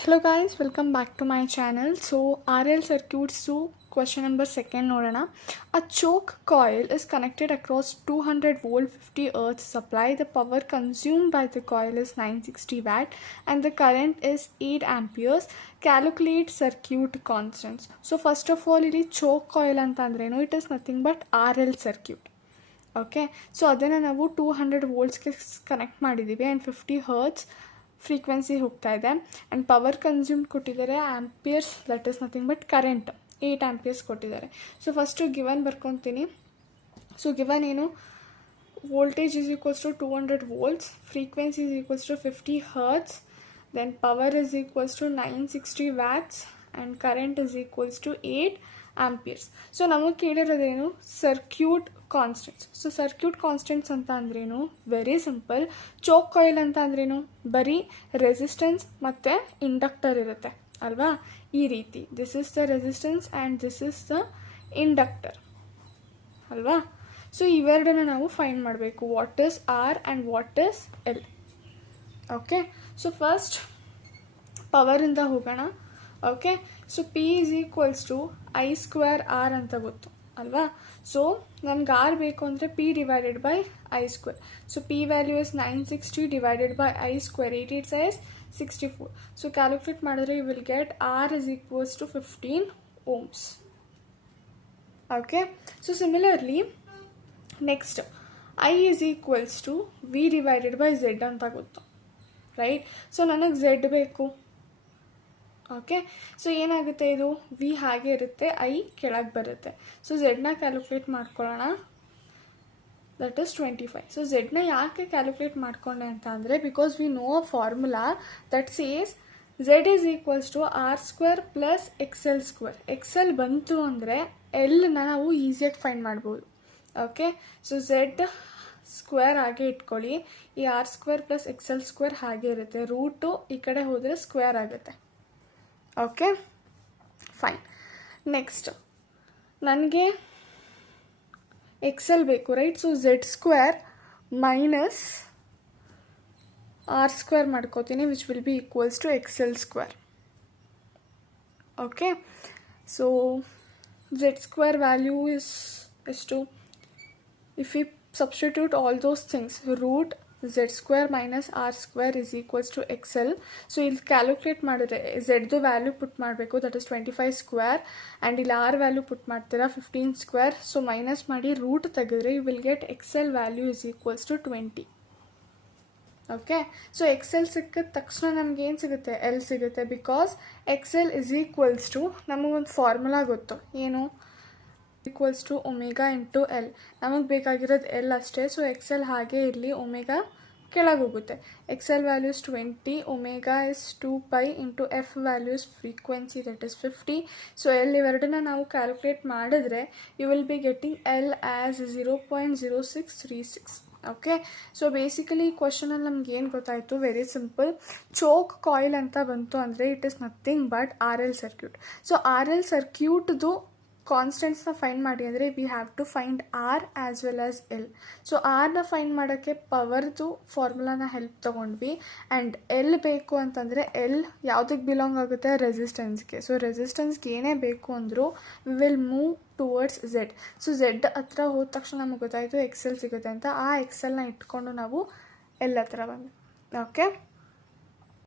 Hello guys, welcome back to my channel. So RL circuits to question number 2 nodana. A choke coil is connected across 200 volt 50 earth supply. The power consumed by the coil is 960 watt and the current is 8 amperes. Calculate circuit constants. So first of all, ಇಲ್ಲಿ choke coil ಅಂತಂದ್ರೇನು, it is nothing but RL circuit. Okay, so ಅದನ್ನು ನಾವು 200 ವೋಲ್ಟ್ಸ್ಗೆ connect ಮಾಡಿದ್ದೀವಿ and 50 hertz frequency ಹೋಗ್ತಾ ಇದೆ and power consume ಕೊಟ್ಟಿದ್ದಾರೆ amperes, that is nothing but current 8 amperes ಕೊಟ್ಟಿದ್ದಾರೆ. ಸೊ ಫಸ್ಟು ಗಿವನ್ ಬರ್ಕೊತೀನಿ. ಸೊ ಗಿವನ್ ಏನು, voltage is equals to 200 volts, frequency is equals to 50 hertz, then power is equals to 960 watts and current is equals to 8 amperes. So ನಮಗೆ ಕೇಳಿರೋದೇನು, circuit constants. So circuit constants ಅಂತ ಅಂದ್ರೇನು, very simple. ಚೋಕ್ coil ಅಂತ ಅಂದ್ರೇನು, ಬರೀ resistance ಮತ್ತು inductor ಇರುತ್ತೆ ಅಲ್ವಾ, ಈ ರೀತಿ. This is the resistance and this is the inductor ಅಲ್ವಾ. ಸೊ ಇವೆರಡನ್ನ ನಾವು ಫೈಂಡ್ ಮಾಡಬೇಕು, what is R and what is L. Okay, so first ಪವರಿಂದ ಹೋಗೋಣ. Okay, so P is equals to I square R ಅಂತ ಗೊತ್ತು ಅಲ್ವಾ. ಸೊ ನನಗೆ ಆರ್ ಬೇಕು ಅಂದರೆ P divided by I square. So P value is 960 divided by I square, 8 8 64. So calculate ಮಾಡಿದ್ರೆ you will get R is equals to 15 ohms. Okay, so similarly next I is equals to V divided by Z ಅಂತ ಗೊತ್ತು, right. So ನನಗೆ Z ಬೇಕು. Okay, so ಏನಾಗುತ್ತೆ, ಇದು V ಹಾಗೆ ಇರುತ್ತೆ, I ಕೆಳಗೆ ಬರುತ್ತೆ. ಸೊ ಝೆಡ್ನ ಕ್ಯಾಲ್ಕುಲೇಟ್ ಮಾಡ್ಕೊಳ್ಳೋಣ, ದಟ್ ಇಸ್ 25. ಸೊ ಝೆಡ್ನ ಯಾಕೆ ಕ್ಯಾಲ್ಕುಲೇಟ್ ಮಾಡ್ಕೊಂಡೆ ಅಂತ ಅಂದರೆ, because we know a formula that says Z is equals to R square plus XL square. XL ಬಂತು ಅಂದರೆ ಎಲ್ನ ನಾವು ಈಸಿಯಾಗಿ ಫೈಂಡ್ ಮಾಡ್ಬೋದು. ಓಕೆ, ಸೊ ಝೆಡ್ ಸ್ಕ್ವೇರ್ ಹಾಗೆ ಇಟ್ಕೊಳ್ಳಿ, ಈ R square plus XL square ಹಾಗೆ ಇರುತ್ತೆ, ರೂಟು ಈ ಕಡೆ ಹೋದರೆ ಸ್ಕ್ವೇರ್ ಆಗುತ್ತೆ. Okay, fine. ನೆಕ್ಸ್ಟ್ ನನಗೆ ಎಕ್ಸೆಲ್ ಬೇಕು, right. So Z square minus R square ಮಾಡ್ಕೋತೀನಿ, which will be equals to XL square. Okay, so Z square value is ಎಷ್ಟು, if you substitute all those things, root Z square minus R square is equals to XL. So ಇಲ್ಲಿ calculate ಮಾಡಿದ್ರೆ ಝೆಡ್ದು value put ಮಾಡಬೇಕು, that is 25 square, and ಇಲ್ಲಿ R value put ಮಾಡ್ತೀರಾ 15 square. So minus ಮಾಡಿ root ತೆಗೆದ್ರೆ you will get XL value is equals to 20. Okay, so XL ಸಿಕ್ಕಿದ ತಕ್ಷಣ ನಮ್ಗೆ ಏನು ಸಿಗುತ್ತೆ, ಎಲ್ ಸಿಗುತ್ತೆ, because XL is equals to ನಮಗೊಂದು ಫಾರ್ಮುಲಾ ಗೊತ್ತು, ಏನು, equals to omega into L. ನಮಗೆ ಬೇಕಾಗಿರೋದು ಎಲ್ ಅಷ್ಟೇ. ಸೊ ಎಕ್ಸೆಲ್ ಹಾಗೆ ಇರಲಿ, ಒಮೆಗಾ ಕೆಳಗೆ ಹೋಗುತ್ತೆ. XL values 20, omega is 2π into F values frequency that is 50. So L ಇವೆರಡನ್ನ ನಾವು ಕ್ಯಾಲ್ಕುಲೇಟ್ ಮಾಡಿದ್ರೆ you will be getting L as 0.0636. Okay, so basically ಈ ಕ್ವಶನಲ್ಲಿ ನಮ್ಗೆ ಏನು ಗೊತ್ತಾಯಿತು, ವೆರಿ ಸಿಂಪಲ್. ಚೋಕ್ ಕಾಯಿಲ್ ಅಂತ ಬಂತು ಅಂದರೆ it is nothing but R L circuit. So R L ಸರ್ಕ್ಯೂಟ್ದು ಕಾನ್ಸ್ಟೆಂಟ್ಸ್ನ ಫೈಂಡ್ ಮಾಡಿ ಅಂದರೆ we have to find R as well as L. So ಆರ್ನ ಫೈಂಡ್ ಮಾಡೋಕ್ಕೆ ಪವರ್ದು ಫಾರ್ಮುಲಾನ ಹೆಲ್ಪ್ ತೊಗೊಂಡ್ವಿ, ಆ್ಯಂಡ್ ಎಲ್ ಬೇಕು ಅಂತಂದರೆ ಎಲ್ ಯಾವುದಕ್ಕೆ ಬಿಲಾಂಗ್ ಆಗುತ್ತೆ, ರೆಸಿಸ್ಟೆನ್ಸ್ಗೆ. ಸೊ ರೆಸಿಸ್ಟೆನ್ಸ್ಗೆ ಏನೇ ಬೇಕು ಅಂದರೂ we will move towards Z. So Z ಹತ್ರ ಹೋದ ತಕ್ಷಣ ನಮಗೆ ಗೊತ್ತಾಯಿತು ಎಕ್ಸೆಲ್ ಸಿಗುತ್ತೆ ಅಂತ, ಆ ಎಕ್ಸೆಲ್ನ ಇಟ್ಕೊಂಡು ನಾವು ಎಲ್ ಹತ್ರ ಬಂದ್ವಿ. ಓಕೆ.